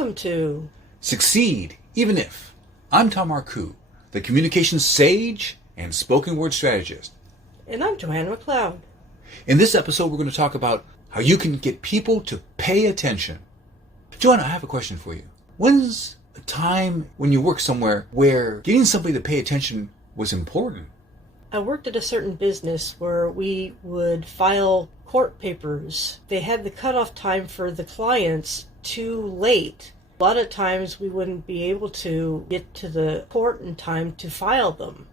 Welcome to Succeed, Even If. I'm Tom Marcoux, the communications sage and spoken word strategist. And I'm Johanna. In this episode, we're going to talk about how you can get people to pay attention. Johanna, I have a question for you. When's a time when you work somewhere where getting somebody to pay attention was important? I worked at a certain business where we would file court papers. They had the cutoff time for the clients too late. A lot of times we wouldn't be able to get to the court in time to file them.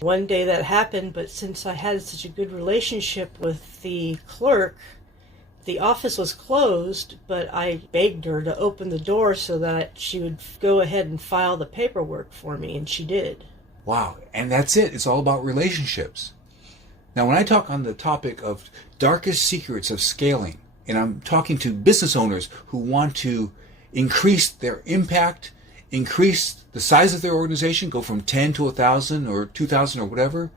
One day that happened, but since I had such a good relationship with the clerk, the office was closed, but I begged her to open the door so that she would go ahead and file the paperwork for me, and she did. Wow, and that's it. It's all about relationships. Now, when I talk on the topic of darkest secrets of scaling, and I'm talking to business owners who want to increase their impact, increase the size of their organization, go from 10 to 1,000 or 2,000 or whatever,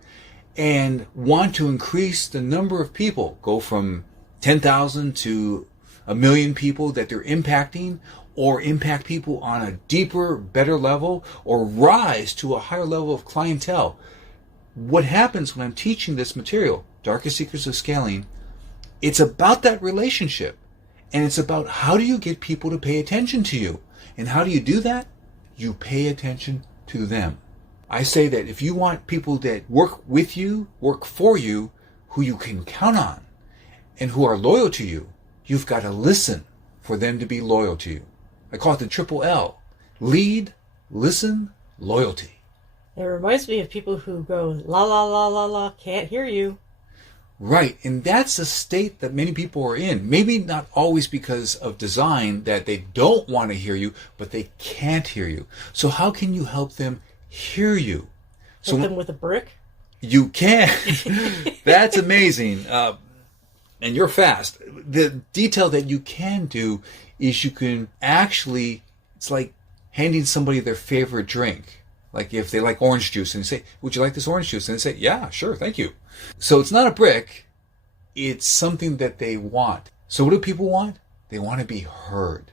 and want to increase the number of people, go from 10,000 to 1,000,000 people that they're impacting, or impact people on a deeper, better level, or rise to a higher level of clientele. What happens when I'm teaching this material, Darkest Secrets of Scaling, it's about that relationship. And it's about how do you get people to pay attention to you? And how do you do that? You pay attention to them. I say that if you want people that work with you, work for you, who you can count on, and who are loyal to you, you've got to listen for them to be loyal to you. I call it the triple L. Lead, listen, loyalty. It reminds me of people who go, la la la la la, can't hear you. Right, and that's a state that many people are in. Maybe not always because of design, that they don't want to hear you, but they can't hear you. So how can you help them hear you? Hit them with a brick? You can. That's amazing. And you're fast. The detail that you can do is you can actually, it's like handing somebody their favorite drink. Like if they like orange juice and you say, would you like this orange juice? And they say, yeah, sure, thank you. So it's not a brick, it's something that they want. So what do people want? They want to be heard.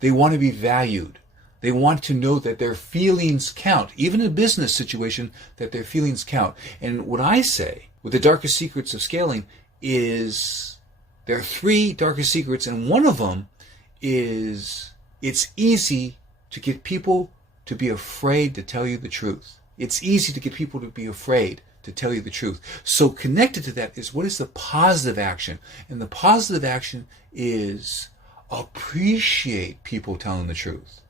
They want to be valued. They want to know that their feelings count, even in a business situation, that their feelings count. And what I say with the darkest secrets of scaling is there are 3 darkest secrets, and one of them is it's easy to get people to be afraid to tell you the truth. It's easy to get people to be afraid to tell you the truth. So connected to that is what is the positive action? And the positive action is appreciate people telling the truth.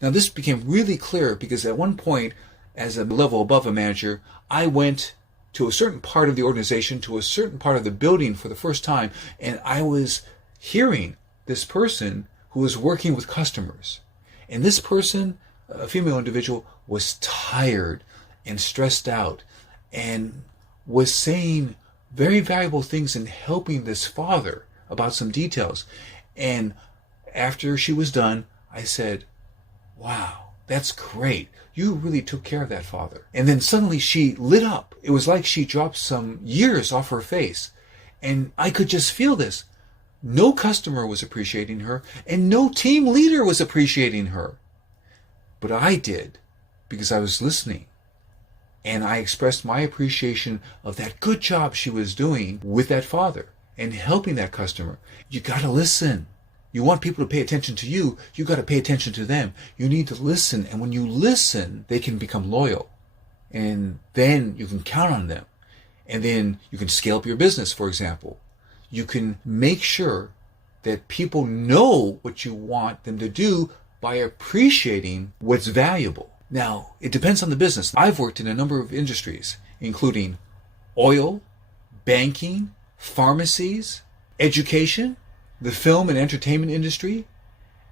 Now this became really clear because at one point, as a level above a manager, I went to a certain part of the organization, to a certain part of the building for the first time, and I was hearing this person who was working with customers. And this person, a female individual, was tired and stressed out and was saying very valuable things and helping this father about some details. And after she was done, I said, wow, that's great. You really took care of that father. And then suddenly she lit up. It was like she dropped some years off her face. And I could just feel this. No customer was appreciating her, and no team leader was appreciating her. But I did, because I was listening. And I expressed my appreciation of that good job she was doing with that father and helping that customer. You got to listen. You want people to pay attention to you, you got to pay attention to them. You need to listen, and when you listen, they can become loyal. And then you can count on them. And then you can scale up your business, for example. You can make sure that people know what you want them to do by appreciating what's valuable. Now, it depends on the business. I've worked in a number of industries, including oil, banking, pharmacies, education, the film and entertainment industry.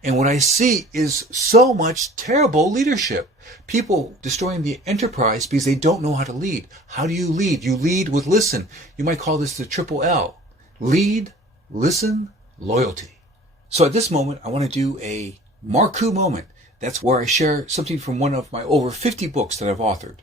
And what I see is so much terrible leadership. People destroying the enterprise because they don't know how to lead. How do you lead? You lead with listen. You might call this the triple L. Lead, listen, loyalty. So at this moment, I want to do a Marcoux moment. That's where I share something from one of my over 50 books that I've authored.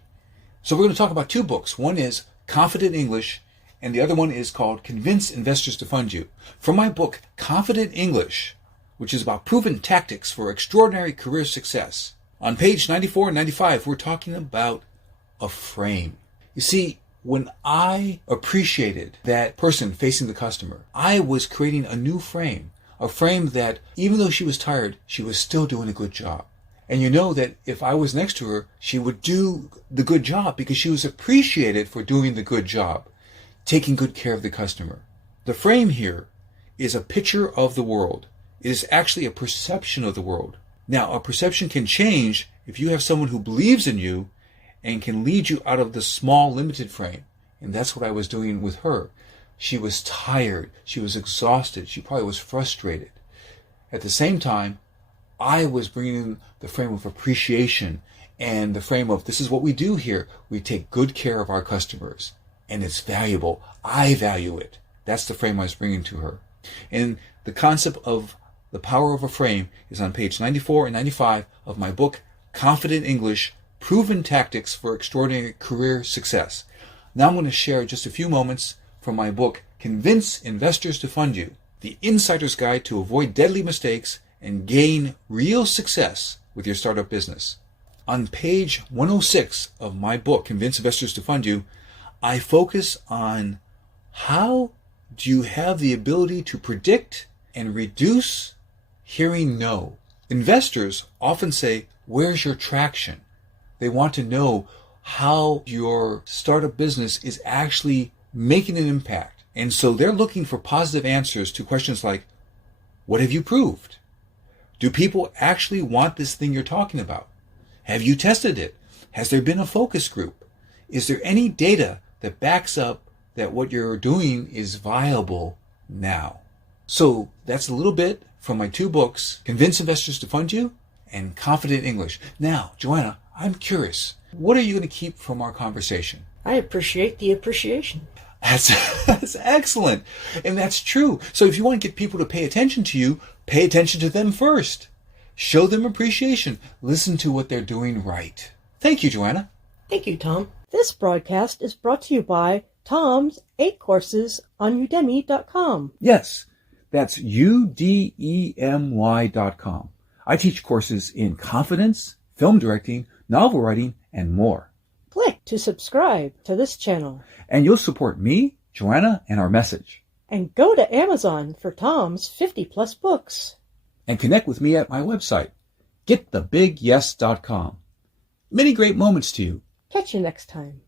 So we're going to talk about 2 books. One is Confident English, and the other one is called Convince Investors to Fund You. From my book, Confident English, which is about proven tactics for extraordinary career success. On page 94 and 95, we're talking about a frame. You see, when I appreciated that person facing the customer, I was creating a new frame. A frame that, even though she was tired, she was still doing a good job. And you know that if I was next to her, she would do the good job because she was appreciated for doing the good job, taking good care of the customer. The frame here is a picture of the world. It is actually a perception of the world. Now, a perception can change if you have someone who believes in you and can lead you out of the small, limited frame. And that's what I was doing with her. She was tired. She was exhausted. She probably was frustrated. At the same time, I was bringing the frame of appreciation and the frame of, this is what we do here. We take good care of our customers. And it's valuable. I value it. That's the frame I was bringing to her. And the concept of the power of a frame is on page 94 and 95 of my book, Confident English, Proven Tactics for Extraordinary Career Success. Now I'm going to share just a few moments from my book, Convince Investors to Fund You, The Insider's Guide to Avoid Deadly Mistakes and Gain Real Success with Your Startup Business. On page 106 of my book, Convince Investors to Fund You, I focus on how do you have the ability to predict and reduce hearing no. Investors often say, where's your traction? They want to know how your startup business is actually making an impact. And so they're looking for positive answers to questions like, what have you proved? Do people actually want this thing you're talking about? Have you tested it? Has there been a focus group? Is there any data that backs up that what you're doing is viable now? So that's a little bit from my two books, Convince Investors to Fund You and Confident English. Now, Johanna, I'm curious. What are you going to keep from our conversation? I appreciate the appreciation. That's excellent. And that's true. So if you want to get people to pay attention to you, pay attention to them first. Show them appreciation. Listen to what they're doing right. Thank you, Johanna. Thank you, Tom. This broadcast is brought to you by Tom's 8 courses on Udemy.com. Yes, that's udemy.com. I teach courses in confidence, film directing, novel writing, and more. Click to subscribe to this channel. And you'll support me, Johanna, and our message. And go to Amazon for Tom's 50-plus books. And connect with me at my website, getthebigyes.com. Many great moments to you. Catch you next time.